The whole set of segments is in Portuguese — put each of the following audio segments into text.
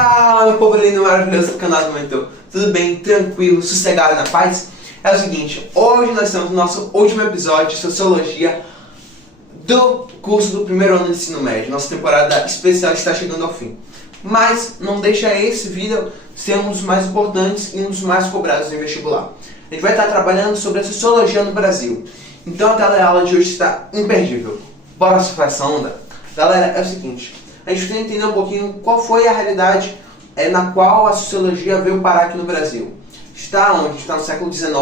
Fala, meu povo lindo, maravilhoso do canal do Mentor. Tudo bem? Tranquilo? Sossegado, na paz? É o seguinte, hoje nós estamos no nosso último episódio de Sociologia do curso do primeiro ano de ensino médio. Nossa temporada especial está chegando ao fim. Mas não deixa esse vídeo ser um dos mais importantes e um dos mais cobrados em vestibular. A gente vai estar trabalhando sobre a sociologia no Brasil. Então a teleaula de hoje está imperdível. Bora surfar essa onda? Galera, é o seguinte, a gente tem que entender um pouquinho qual foi a realidade na qual a sociologia veio parar aqui no Brasil. Está onde? Está no século XIX,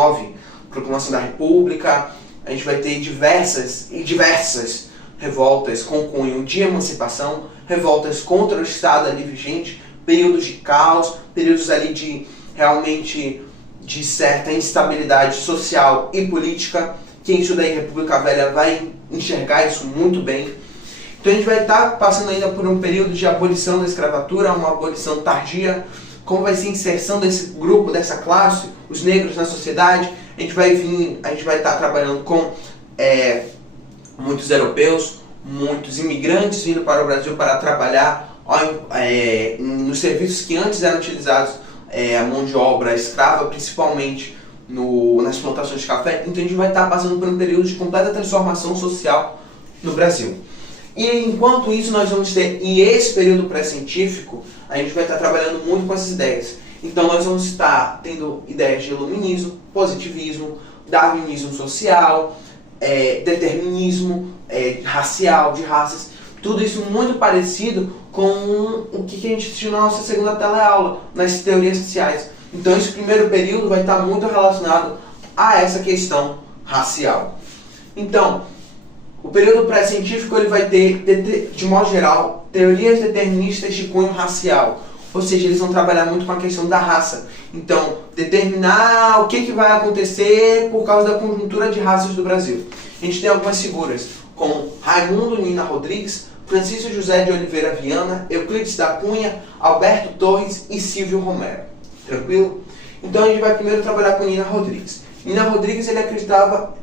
proclamação da República, a gente vai ter diversas revoltas com cunho de emancipação, revoltas contra o Estado ali vigente, períodos de caos, períodos ali de realmente de certa instabilidade social e política. Quem estuda em República Velha vai enxergar isso muito bem. Então a gente vai estar passando ainda por um período de abolição da escravatura, uma abolição tardia, como vai ser a inserção desse grupo, dessa classe, os negros na sociedade. A gente vai estar trabalhando com muitos europeus, muitos imigrantes vindo para o Brasil para trabalhar nos serviços que antes eram utilizados a mão de obra escrava, principalmente nas plantações de café. Então a gente vai estar passando por um período de completa transformação social no Brasil. E enquanto isso nós vamos ter, e esse período pré-científico, a gente vai estar trabalhando muito com essas ideias. Então nós vamos estar tendo ideias de iluminismo, positivismo, darwinismo social, determinismo racial, de raças. Tudo isso muito parecido com o que a gente assistiu na nossa segunda teleaula, nas teorias sociais. Então esse primeiro período vai estar muito relacionado a essa questão racial. Então, o período pré-científico ele vai ter, de modo geral, teorias deterministas de cunho racial. Ou seja, eles vão trabalhar muito com a questão da raça. Então, determinar o que vai acontecer por causa da conjuntura de raças do Brasil. A gente tem algumas figuras, como Raimundo Nina Rodrigues, Francisco José de Oliveira Viana, Euclides da Cunha, Alberto Torres e Silvio Romero. Tranquilo? Então a gente vai primeiro trabalhar com Nina Rodrigues. Nina Rodrigues ele acreditava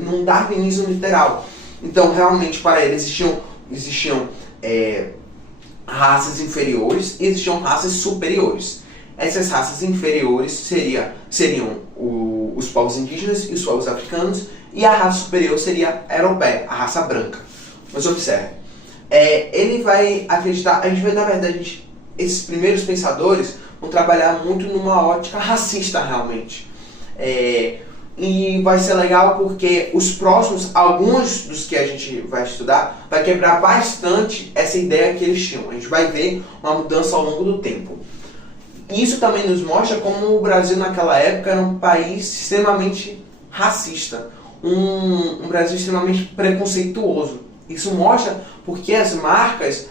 num darwinismo literal. Então realmente para ele existiam raças inferiores e existiam raças superiores. Essas raças inferiores seriam os povos indígenas e os povos africanos, e a raça superior seria a europeia, a raça branca. Mas observe, ele vai acreditar, a gente vai, na verdade, esses primeiros pensadores vão trabalhar muito numa ótica racista realmente. E vai ser legal porque os próximos, alguns dos que a gente vai estudar, vai quebrar bastante essa ideia que eles tinham. A gente vai ver uma mudança ao longo do tempo. Isso também nos mostra como o Brasil naquela época era um país extremamente racista, um Brasil extremamente preconceituoso. Isso mostra porque as marcas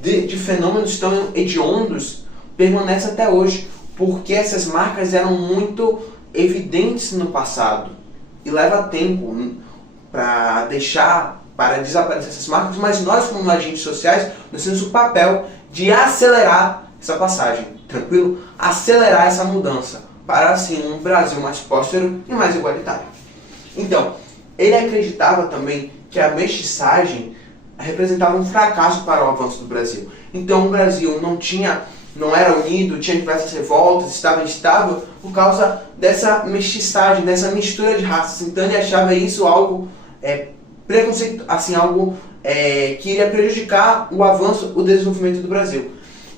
de fenômenos tão hediondos permanecem até hoje, porque essas marcas eram muito evidentes no passado e leva tempo para desaparecer essas marcas, mas nós como agentes sociais nós temos o papel de acelerar essa passagem, tranquilo? Acelerar essa mudança para assim um Brasil mais próspero e mais igualitário. Então, ele acreditava também que a mestiçagem representava um fracasso para o avanço do Brasil. Então o Brasil não era unido, tinha diversas revoltas, estava instável por causa dessa mestiçagem, dessa mistura de raças. Então ele achava isso algo preconceito, assim, algo que iria prejudicar o avanço, o desenvolvimento do Brasil.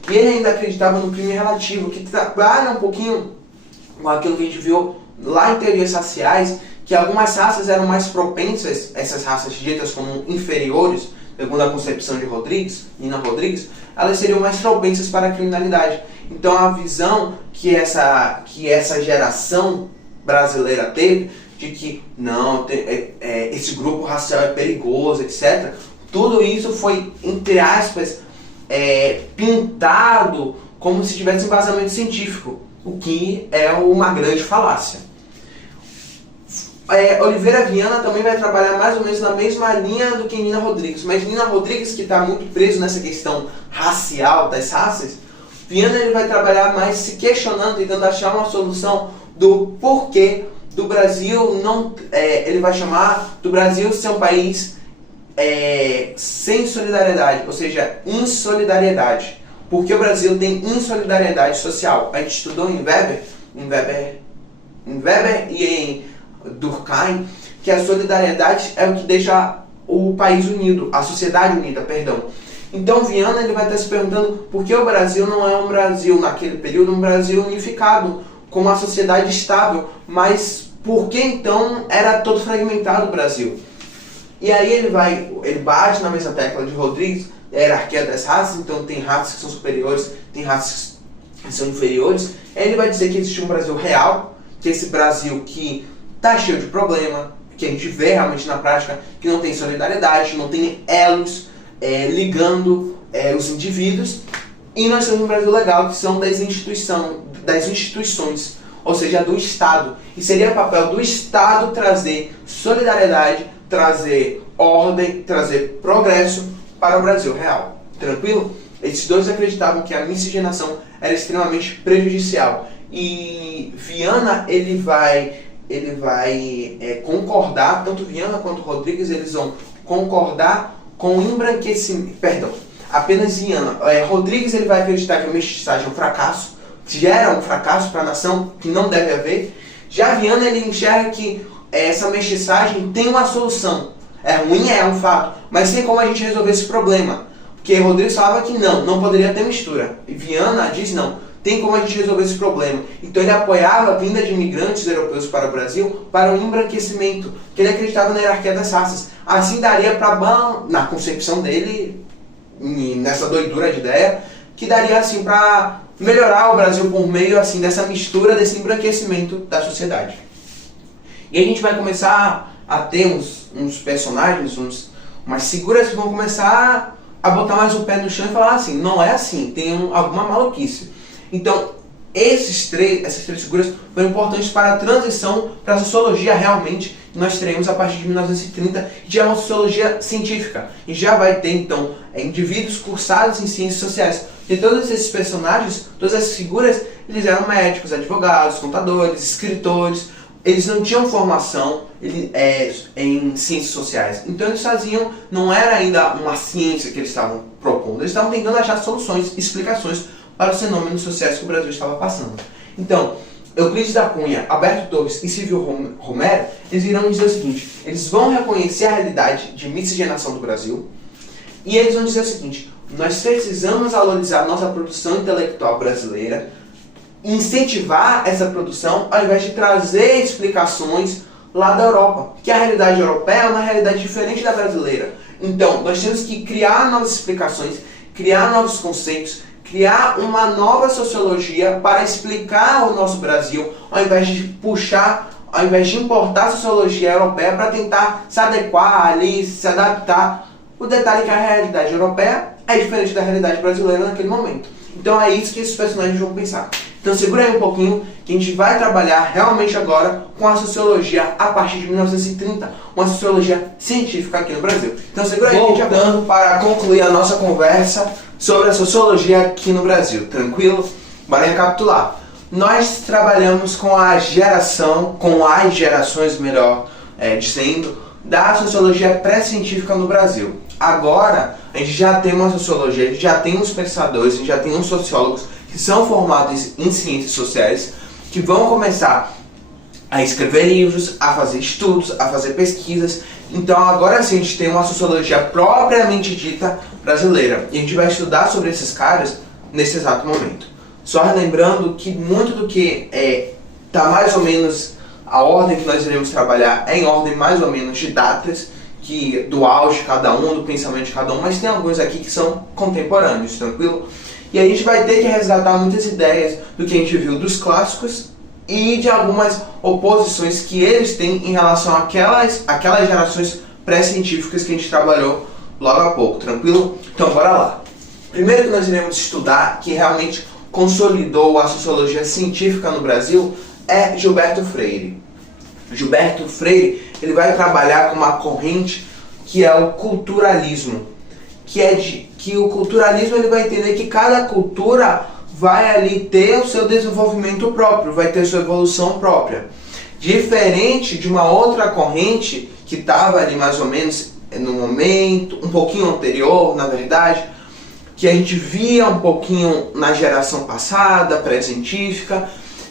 E ele ainda acreditava no crime relativo, que trabalha um pouquinho com aquilo que a gente viu lá em teorias raciais, que algumas raças eram mais propensas, essas raças ditas como inferiores, segundo a concepção de Nina Rodrigues, elas seriam mais propensas para a criminalidade. Então a visão que essa geração brasileira teve de que não, esse grupo racial é perigoso, etc. Tudo isso foi, entre aspas, pintado como se tivesse embasamento científico, o que é uma grande falácia. Oliveira Viana também vai trabalhar mais ou menos na mesma linha do que Nina Rodrigues, mas Nina Rodrigues, que está muito preso nessa questão racial das raças, Viana ele vai trabalhar mais se questionando, tentando achar uma solução do porquê do Brasil ele vai chamar do Brasil ser um país sem solidariedade, ou seja, insolidariedade. Porque o Brasil tem insolidariedade social. A gente estudou em Weber e em Durkheim, que a solidariedade é o que deixa o país unido, a sociedade unida, perdão. Então Viana ele vai estar se perguntando por que o Brasil não é um Brasil, naquele período, um Brasil unificado, com uma sociedade estável, mas por que então era todo fragmentado o Brasil? E aí ele bate na mesma tecla de Rodrigues, a hierarquia das raças, então tem raças que são superiores, tem raças que são inferiores. Aí ele vai dizer que existe um Brasil real, que é esse Brasil que está cheio de problema, que a gente vê realmente na prática, que não tem solidariedade, não tem elos ligando os indivíduos. E nós temos um Brasil legal, que são das instituições, ou seja, do Estado. E seria papel do Estado trazer solidariedade, trazer ordem, trazer progresso para o Brasil real. Tranquilo? Esses dois acreditavam que a miscigenação era extremamente prejudicial. E Viana, ele vai concordar, tanto Viana quanto Rodrigues, eles vão concordar com o embranquecimento, perdão, apenas Viana. Rodrigues, ele vai acreditar que a mestiçagem é um fracasso, gera um fracasso para a nação, que não deve haver. Já Viana, ele enxerga que essa mestiçagem tem uma solução. É ruim, é um fato, mas tem como a gente resolver esse problema. Porque Rodrigues falava que não poderia ter mistura. E Viana diz não, tem como a gente resolver esse problema. Então ele apoiava a vinda de imigrantes europeus para o Brasil para o embranquecimento, que ele acreditava na hierarquia das raças. Assim daria para, na concepção dele, nessa doidura de ideia, que daria assim para melhorar o Brasil por meio assim dessa mistura, desse embranquecimento da sociedade. E a gente vai começar a ter uns personagens, umas figuras que vão começar a botar mais o pé no chão e falar assim, não é assim, tem alguma maluquice. Então, essas três figuras foram importantes para a transição para a sociologia realmente que nós teremos a partir de 1930, que já é uma sociologia científica. E já vai ter, então, indivíduos cursados em ciências sociais. E todos esses personagens, todas essas figuras, eles eram médicos, advogados, contadores, escritores. Eles não tinham formação em ciências sociais. Então eles faziam, não era ainda uma ciência que eles estavam propondo. Eles estavam tentando achar soluções, explicações para os fenômenos sociais que o Brasil estava passando. Então, Euclides da Cunha, Alberto Torres e Silvio Romero, eles irão dizer o seguinte, eles vão reconhecer a realidade de miscigenação do Brasil e eles vão dizer o seguinte, nós precisamos valorizar a nossa produção intelectual brasileira, incentivar essa produção ao invés de trazer explicações lá da Europa, que a realidade europeia é uma realidade diferente da brasileira. Então, nós temos que criar novas explicações, criar novos conceitos, criar uma nova sociologia para explicar o nosso Brasil, ao invés de importar a sociologia europeia para tentar se adequar ali, se adaptar. O detalhe é que a realidade europeia é diferente da realidade brasileira naquele momento. Então é isso que esses personagens vão pensar. Então segura aí um pouquinho que a gente vai trabalhar realmente agora com a sociologia a partir de 1930, uma sociologia científica aqui no Brasil. Então segura aí, voltando para concluir a nossa conversa sobre a sociologia aqui no Brasil, tranquilo? Bora recapitular. Nós trabalhamos com as gerações, melhor dizendo, da sociologia pré-científica no Brasil. Agora, a gente já tem uma sociologia, a gente já tem uns pensadores, a gente já tem uns sociólogos que são formados em ciências sociais, que vão começar a escrever livros, a fazer estudos, a fazer pesquisas. Então agora sim a gente tem uma sociologia propriamente dita brasileira. E a gente vai estudar sobre esses caras nesse exato momento. Só relembrando que muito do que está mais ou menos a ordem que nós iremos trabalhar é em ordem mais ou menos de datas, que do auge de cada um, do pensamento de cada um, mas tem alguns aqui que são contemporâneos, tranquilo? E a gente vai ter que resgatar muitas ideias do que a gente viu dos clássicos e de algumas oposições que eles têm em relação àquelas gerações pré-científicas que a gente trabalhou logo há pouco, tranquilo? Então bora lá. Primeiro que nós iremos estudar, que realmente consolidou a sociologia científica no Brasil, é Gilberto Freire. Gilberto Freire, ele vai trabalhar com uma corrente que é o culturalismo, que o culturalismo ele vai entender que cada cultura vai ali ter o seu desenvolvimento próprio, vai ter sua evolução própria. Diferente de uma outra corrente que estava ali mais ou menos no momento, um pouquinho anterior, na verdade, que a gente via um pouquinho na geração passada, pré-científica,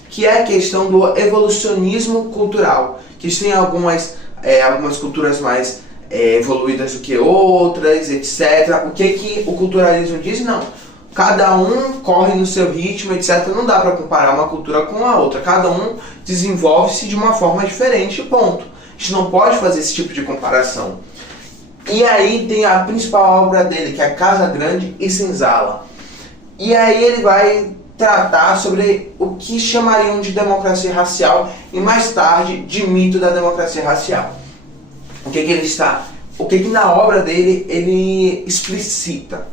que é a questão do evolucionismo cultural, que tem algumas culturas mais evoluídas do que outras, etc. O que o culturalismo diz? Não. Cada um corre no seu ritmo, etc. Não dá para comparar uma cultura com a outra. Cada um desenvolve-se de uma forma diferente, ponto. A gente não pode fazer esse tipo de comparação. E aí tem a principal obra dele, que é Casa Grande e Senzala. E aí ele vai tratar sobre o que chamariam de democracia racial e mais tarde de mito da democracia racial. O que na obra dele ele explicita.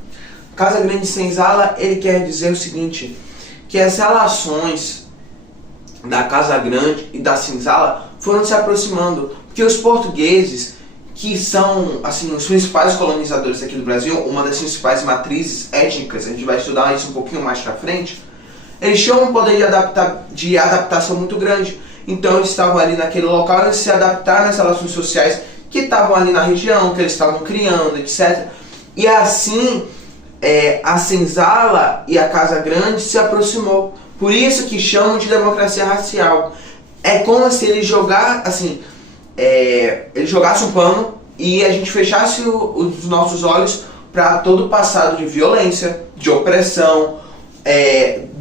Casa Grande e Senzala, ele quer dizer o seguinte, que as relações da Casa Grande e da Senzala foram se aproximando, porque os portugueses, que são assim, os principais colonizadores aqui do Brasil, uma das principais matrizes étnicas, a gente vai estudar isso um pouquinho mais pra frente, eles tinham um poder de adaptação muito grande. Então eles estavam ali naquele local, eles se adaptaram às relações sociais que estavam ali na região, que eles estavam criando, etc. E assim, a Senzala e a Casa Grande se aproximou. Por isso que chamam de democracia racial. É como se ele jogasse um pano e a gente fechasse os nossos olhos para todo o passado de violência, de opressão,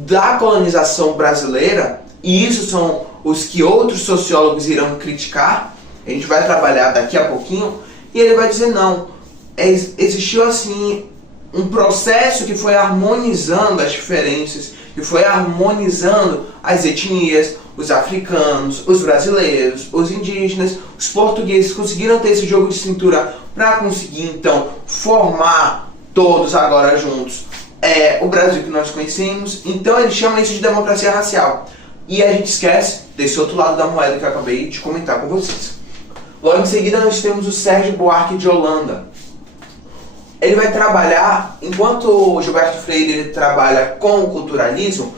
da colonização brasileira, e isso são os que outros sociólogos irão criticar. A gente vai trabalhar daqui a pouquinho, e ele vai dizer não, existiu assim um processo que foi harmonizando as diferenças, que foi harmonizando as etnias, os africanos, os brasileiros, os indígenas, os portugueses conseguiram ter esse jogo de cintura para conseguir então formar todos agora juntos o Brasil que nós conhecemos. Então ele chama isso de democracia racial. E a gente esquece desse outro lado da moeda que eu acabei de comentar com vocês. Logo em seguida nós temos o Sérgio Buarque de Holanda. Ele vai trabalhar, enquanto o Gilberto Freire ele trabalha com o culturalismo,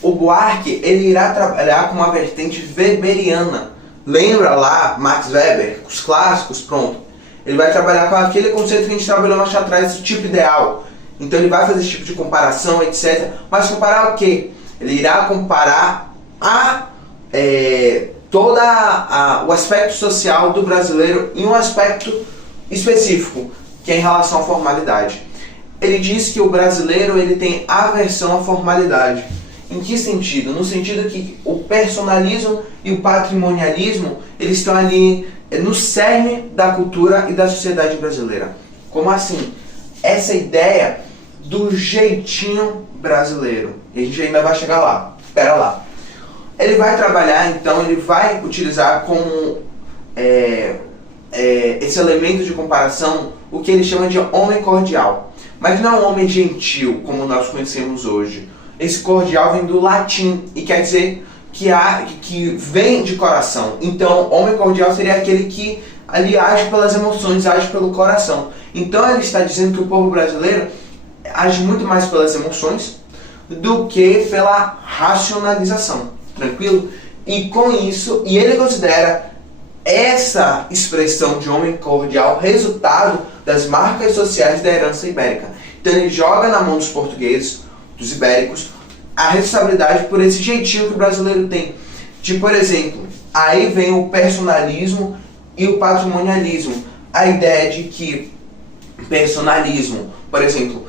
o Buarque ele irá trabalhar com uma vertente weberiana. Lembra lá Max Weber, os clássicos, pronto. Ele vai trabalhar com aquele conceito que a gente trabalhou mais atrás, o tipo ideal. Então ele vai fazer esse tipo de comparação, etc. Mas comparar o quê? Ele irá comparar todo o aspecto social do brasileiro em um aspecto específico, que é em relação à formalidade. Ele diz que o brasileiro ele tem aversão à formalidade. Em que sentido? No sentido que o personalismo e o patrimonialismo eles estão ali no cerne da cultura e da sociedade brasileira. Como assim? Essa ideia do jeitinho brasileiro. E a gente ainda vai chegar lá. Espera lá. Ele vai trabalhar, então, ele vai utilizar como esse elemento de comparação o que ele chama de homem cordial. Mas não é um homem gentil, como nós conhecemos hoje. Esse cordial vem do latim e quer dizer que vem de coração. Então, homem cordial seria aquele que ali age pelas emoções, age pelo coração. Então, ele está dizendo que o povo brasileiro age muito mais pelas emoções do que pela racionalização. Tranquilo? E com isso, ele considera essa expressão de homem cordial resultado das marcas sociais da herança ibérica. Então ele joga na mão dos portugueses, dos ibéricos, a responsabilidade por esse jeitinho que o brasileiro tem. De, por exemplo, aí vem o personalismo e o patrimonialismo. A ideia de que personalismo, por exemplo,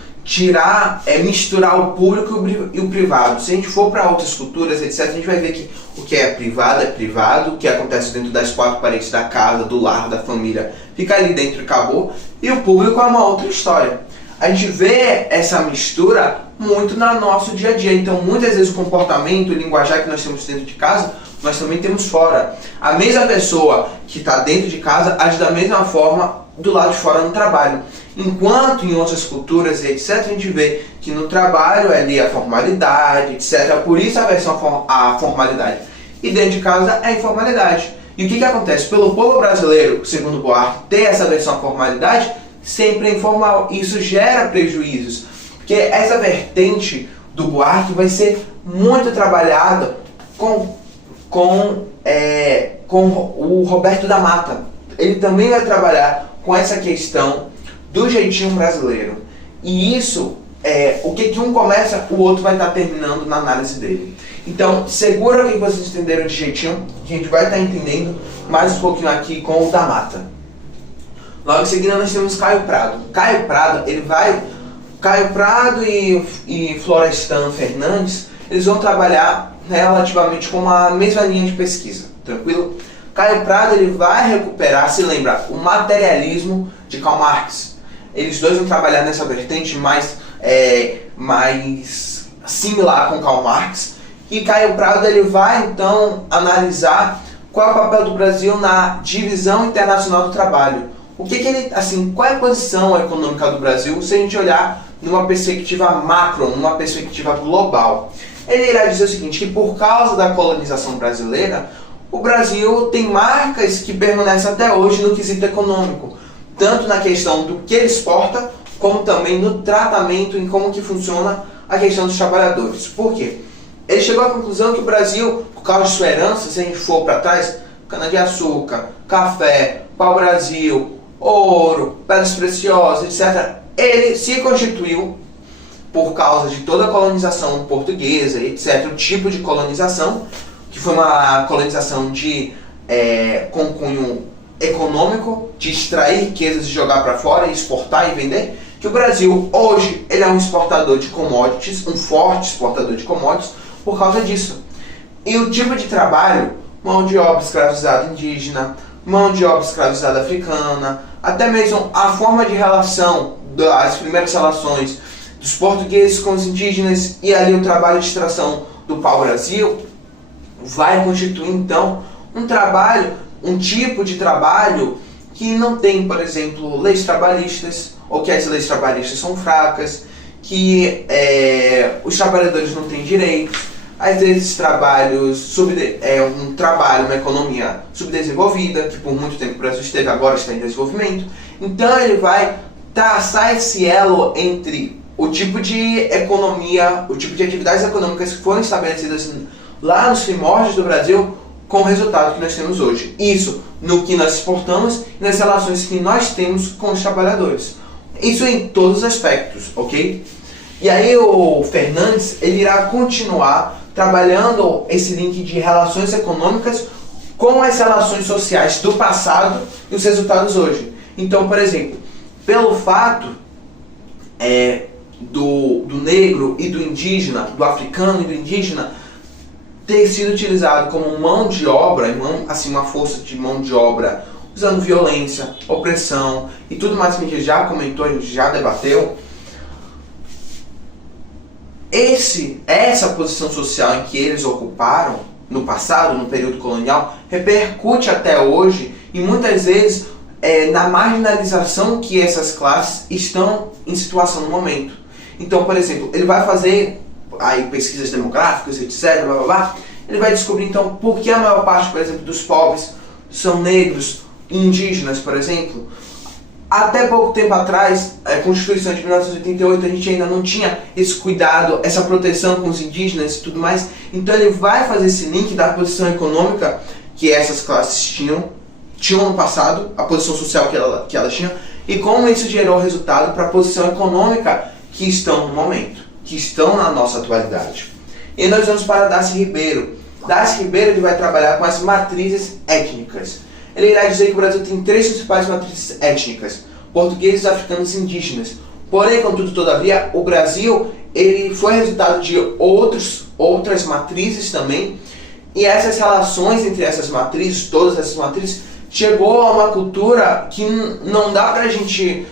misturar o público e o privado. Se a gente for para outras culturas, etc., a gente vai ver que o que é privado, o que acontece dentro das quatro paredes da casa, do lar, da família, fica ali dentro e acabou, e o público é uma outra história. A gente vê essa mistura muito no nosso dia a dia, então muitas vezes o comportamento, o linguajar que nós temos dentro de casa, nós também temos fora. A mesma pessoa que está dentro de casa age da mesma forma do lado de fora no trabalho. Enquanto em outras culturas e etc, a gente vê que no trabalho é ali a formalidade, etc. Por isso a versão à formalidade. E dentro de casa é a informalidade. E o que acontece? Pelo povo brasileiro, segundo Buarque, ter essa versão à formalidade sempre é informal. Isso gera prejuízos. Porque essa vertente do Buarque vai ser muito trabalhada com o Roberto da Mata. ele também vai trabalhar com essa questão do jeitinho brasileiro. E isso, o que um começa, o outro vai estar terminando na análise dele. Então, segura o que vocês entenderam de jeitinho, que a gente vai estar entendendo mais um pouquinho aqui com o da Mata. Logo em seguida nós temos Caio Prado. Caio Prado e Florestan Fernandes, eles vão trabalhar relativamente com a mesma linha de pesquisa, tranquilo? Caio Prado ele vai recuperar, se lembra, o materialismo de Karl Marx. Eles dois vão trabalhar nessa vertente mais similar com Karl Marx. E Caio Prado ele vai então analisar qual é o papel do Brasil na divisão internacional do trabalho. Qual é a posição econômica do Brasil se a gente olhar numa perspectiva macro, numa perspectiva global. Ele irá dizer o seguinte, que por causa da colonização brasileira, o Brasil tem marcas que permanecem até hoje no quesito econômico, tanto na questão do que ele exporta, como também no tratamento em como que funciona a questão dos trabalhadores. Por quê? Ele chegou à conclusão que o Brasil, por causa de sua herança, se a gente for para trás, cana-de-açúcar, café, pau-brasil, ouro, pedras preciosas, etc., ele se constituiu, por causa de toda a colonização portuguesa, etc., o tipo de colonização, que foi uma colonização com cunho econômico, de extrair riquezas e jogar para fora, e exportar e vender, que o Brasil hoje ele é um exportador de commodities, um forte exportador de commodities, por causa disso. E o tipo de trabalho, mão de obra escravizada indígena, mão de obra escravizada africana, até mesmo a forma de relação, das primeiras relações dos portugueses com os indígenas e ali o trabalho de extração do pau-brasil, vai constituir então um tipo de trabalho que não tem, por exemplo, leis trabalhistas, ou que as leis trabalhistas são fracas, que os trabalhadores não têm direitos, às vezes uma economia subdesenvolvida, que por muito tempo o Brasil esteve, agora está em desenvolvimento. Então ele vai traçar esse elo entre o tipo de economia, o tipo de atividades econômicas que foram estabelecidas lá nos primórdios do Brasil, com o resultado que nós temos hoje. Isso no que nós exportamos e nas relações que nós temos com os trabalhadores. Isso em todos os aspectos, ok? E aí o Fernandes, ele irá continuar trabalhando esse link de relações econômicas com as relações sociais do passado e os resultados hoje. Então, por exemplo, pelo fato do negro e do indígena, do africano e do indígena, ter sido utilizado como mão de obra, uma força de mão de obra, usando violência, opressão e tudo mais que a gente já comentou, a gente já debateu, essa posição social em que eles ocuparam no passado, no período colonial, repercute até hoje e muitas vezes na marginalização que essas classes estão em situação no momento. Então, por exemplo, ele vai fazer pesquisas demográficas, etc, blá, blá, blá. Ele vai descobrir então por que a maior parte, por exemplo, dos pobres são negros e indígenas, por exemplo. Até pouco tempo atrás, a Constituição de 1988, a gente ainda não tinha esse cuidado, essa proteção com os indígenas e tudo mais. Então ele vai fazer esse link da posição econômica que essas classes tinham no passado, a posição social que elas tinham, e como isso gerou resultado para a posição econômica que estão no momento, que estão na nossa atualidade. E nós vamos para Darcy Ribeiro. Darcy Ribeiro ele vai trabalhar com as matrizes étnicas. Ele irá dizer que o Brasil tem 3 principais matrizes étnicas: portugueses, africanos e indígenas. Porém, contudo, todavia, o Brasil ele foi resultado de outras matrizes também. E essas relações entre essas matrizes, todas essas matrizes, chegou a uma cultura que não dá pra gente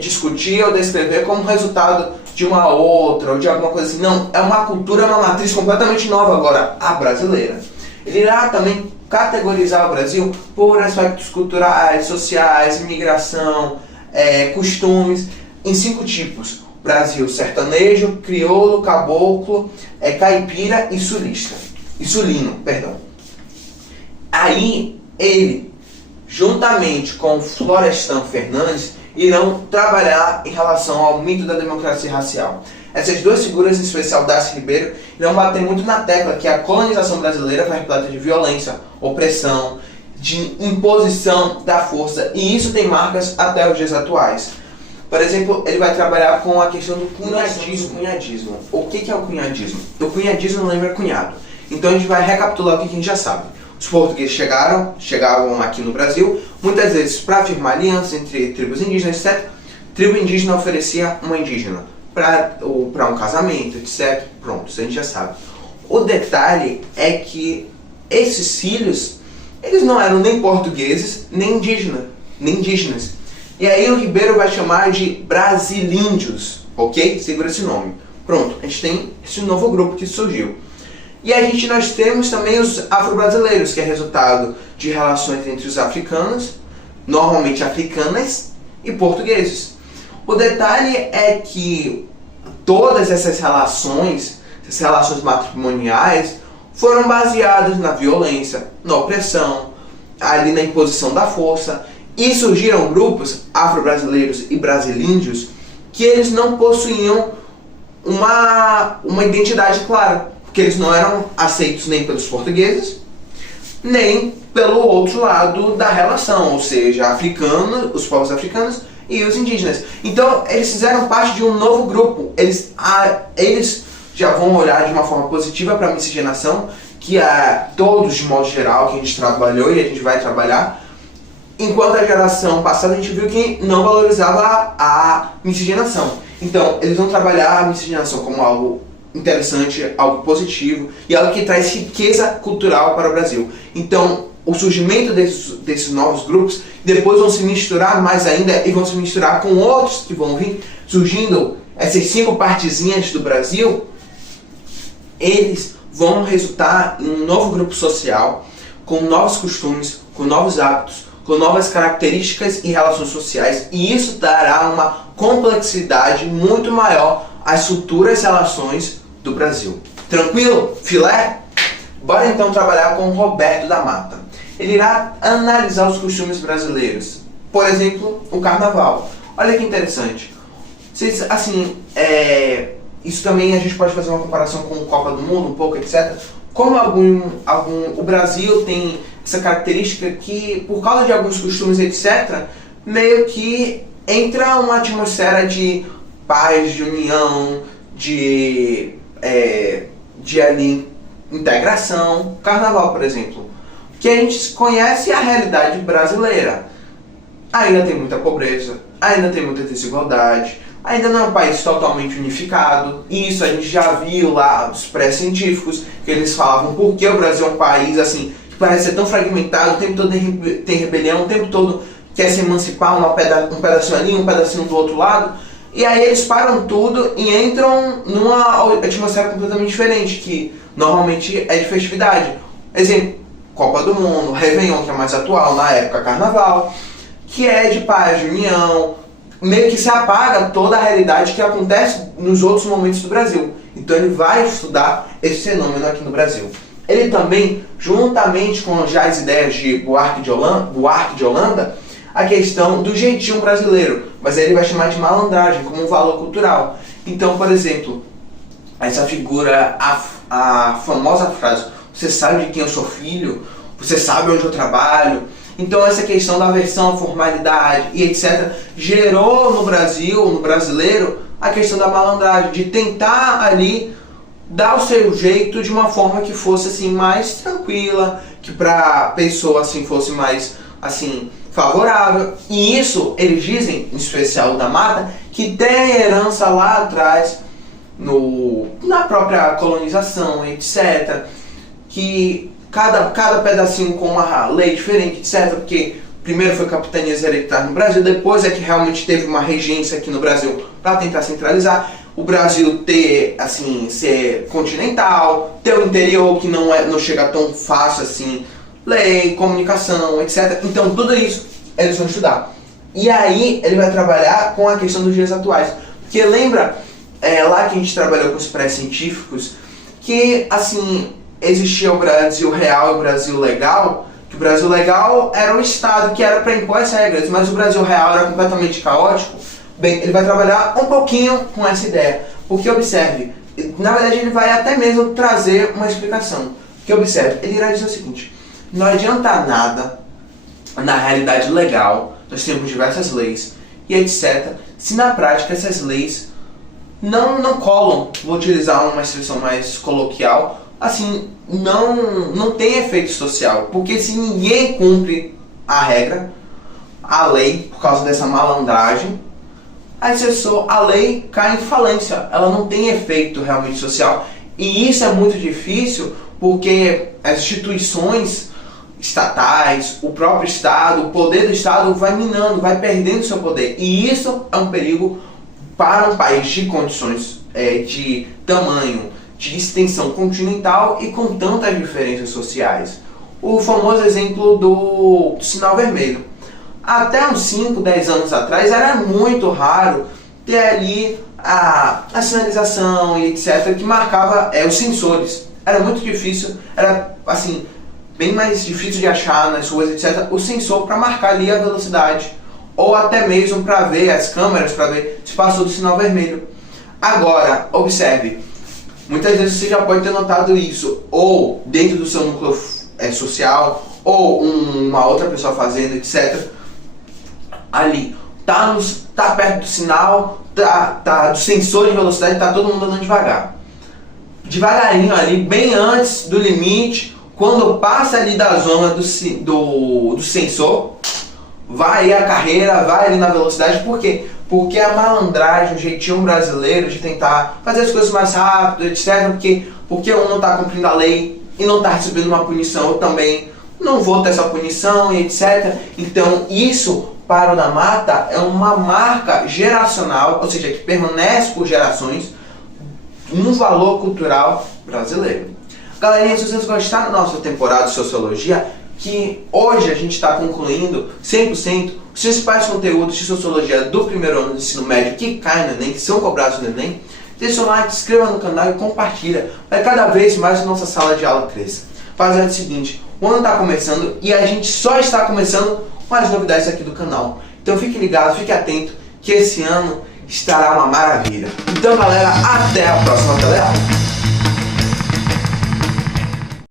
discutir ou descrever como resultado de uma outra ou de alguma coisa assim. Não, é uma cultura, uma matriz completamente nova agora, a brasileira. Ele irá também categorizar o Brasil por aspectos culturais, sociais, imigração, costumes, em 5 tipos: Brasil sertanejo, crioulo, caboclo, caipira e sulino, perdão. Aí ele, juntamente com Florestan Fernandes, irão trabalhar em relação ao mito da democracia racial. Essas 2 figuras, em especial Darcy Ribeiro, irão bater muito na tecla que a colonização brasileira foi repleta de violência, opressão, de imposição da força, e isso tem marcas até os dias atuais. Por exemplo, ele vai trabalhar com a questão do cunhadismo. O que é o cunhadismo? O cunhadismo lembra cunhado. Então a gente vai recapitular o que a gente já sabe. Os portugueses chegavam aqui no Brasil, muitas vezes para firmar alianças entre tribos indígenas, etc. Tribo indígena oferecia uma indígena para um casamento, etc. Pronto, isso a gente já sabe. O detalhe é que esses filhos, eles não eram nem portugueses, nem indígenas. E aí o Ribeiro vai chamar de brasilíndios, ok? Segura esse nome. Pronto, a gente tem esse novo grupo que surgiu. E nós temos também os afro-brasileiros, que é resultado de relações entre os africanos, normalmente africanas, e portugueses. O detalhe é que todas essas relações matrimoniais, foram baseadas na violência, na opressão, ali na imposição da força, e surgiram grupos afro-brasileiros e brasilíndios que eles não possuíam uma identidade clara, porque eles não eram aceitos nem pelos portugueses, nem pelo outro lado da relação, ou seja, os povos africanos e os indígenas. Então eles fizeram parte de um novo grupo. Eles já vão olhar de uma forma positiva para a miscigenação, que todos de modo geral que a gente trabalhou e a gente vai trabalhar, enquanto a geração passada a gente viu que não valorizava a miscigenação. Então eles vão trabalhar a miscigenação como algo interessante, algo positivo e algo que traz riqueza cultural para o Brasil. Então o surgimento desses novos grupos depois vão se misturar mais ainda e vão se misturar com outros que vão vir surgindo. Essas 5 partezinhas do Brasil, eles vão resultar em um novo grupo social, com novos costumes, com novos hábitos, com novas características e relações sociais, e isso dará uma complexidade muito maior às futuras relações do Brasil. Tranquilo? Filé? Bora então trabalhar com o Roberto da Mata. Ele irá analisar os costumes brasileiros. Por exemplo, o carnaval. Olha que interessante. Isso também a gente pode fazer uma comparação com a Copa do Mundo, um pouco, etc. Como o Brasil tem essa característica que, por causa de alguns costumes, etc., meio que entra uma atmosfera de paz, de união, de integração. Carnaval, por exemplo, que a gente conhece a realidade brasileira. Ainda tem muita pobreza, ainda tem muita desigualdade, ainda não é um país totalmente unificado. Isso a gente já viu lá dos pré-científicos, que eles falavam por que o Brasil é um país assim, que parece ser tão fragmentado, o tempo todo tem rebelião, o tempo todo quer se emancipar, um pedacinho ali, um pedacinho do outro lado. E aí eles param tudo e entram numa atmosfera completamente diferente, que normalmente é de festividade. Exemplo, Copa do Mundo, Réveillon, que é mais atual, na época Carnaval, que é de paz, de união, meio que se apaga toda a realidade que acontece nos outros momentos do Brasil. Então ele vai estudar esse fenômeno aqui no Brasil. Ele também, juntamente com já as ideias de Buarque de Holanda, a questão do jeitinho brasileiro, mas aí ele vai chamar de malandragem como um valor cultural. Então, por exemplo, essa figura, a famosa frase, você sabe de quem eu sou filho, você sabe onde eu trabalho. Então essa questão da aversão à formalidade e etc. gerou no Brasil, no brasileiro, a questão da malandragem, de tentar ali dar o seu jeito de uma forma que fosse assim mais tranquila, que para a pessoa assim fosse mais assim favorável. E isso eles dizem, em especial da Mata, que tem herança lá atrás na própria colonização, etc. Que cada pedacinho com uma lei diferente, etc. Porque primeiro foi capitanias hereditárias no Brasil, depois é que realmente teve uma regência aqui no Brasil para tentar centralizar. O Brasil ser continental, ter o interior que não chega tão fácil assim, lei, comunicação, etc. Então tudo isso eles vão estudar. E aí ele vai trabalhar com a questão dos dias atuais. Porque lembra lá que a gente trabalhou com os pré-científicos, que assim existia o Brasil real e o Brasil legal, que o Brasil legal era um estado que era para impor as regras, mas o Brasil real era completamente caótico. Bem, ele vai trabalhar um pouquinho com essa ideia, porque observe, na verdade ele vai até mesmo trazer uma explicação. Porque observe, ele irá dizer o seguinte: não adianta nada na realidade legal, nós temos diversas leis e etc. Se na prática essas leis não colam, vou utilizar uma expressão mais coloquial, assim, não tem efeito social, porque se ninguém cumpre a regra, a lei, por causa dessa malandragem, a lei cai em falência, ela não tem efeito realmente social, e isso é muito difícil porque as instituições estatais, o próprio Estado, o poder do Estado vai minando, vai perdendo seu poder, e isso é um perigo para um país de condições de tamanho, de extensão continental e com tantas diferenças sociais. O famoso exemplo do sinal vermelho. Até uns 5, 10 anos atrás era muito raro ter ali a sinalização e etc. que marcava os sensores. Era muito difícil, era assim, bem mais difícil de achar nas ruas, etc. o sensor para marcar ali a velocidade. Ou até mesmo para ver as câmeras, para ver se passou do sinal vermelho. Agora, observe, muitas vezes você já pode ter notado isso, ou dentro do seu núcleo social, ou uma outra pessoa fazendo, etc. Ali, tá perto do sinal, tá do sensor de velocidade, tá todo mundo andando devagar. Devagarinho ali, bem antes do limite, quando passa ali da zona do sensor, vai aí a carreira, vai ali na velocidade. Por quê? Porque a malandragem, o jeitinho brasileiro de tentar fazer as coisas mais rápido, etc. Porque um não está cumprindo a lei e não está recebendo uma punição, eu também não vou ter essa punição e etc. Então isso, para o da mata, é uma marca geracional, ou seja, que permanece por gerações, um valor cultural brasileiro. Galerinha, se vocês gostaram da nossa temporada de Sociologia, que hoje a gente está concluindo 100% os principais conteúdos de Sociologia do primeiro ano do ensino médio que caem no Enem, que são cobrados no Enem, deixa um like, se inscreva no canal e compartilha, para cada vez mais a nossa sala de aula cresça. Fazendo o seguinte, o ano está começando e a gente só está começando com as novidades aqui do canal. Então fique ligado, fique atento, que esse ano estará uma maravilha. Então galera, até a próxima, galera!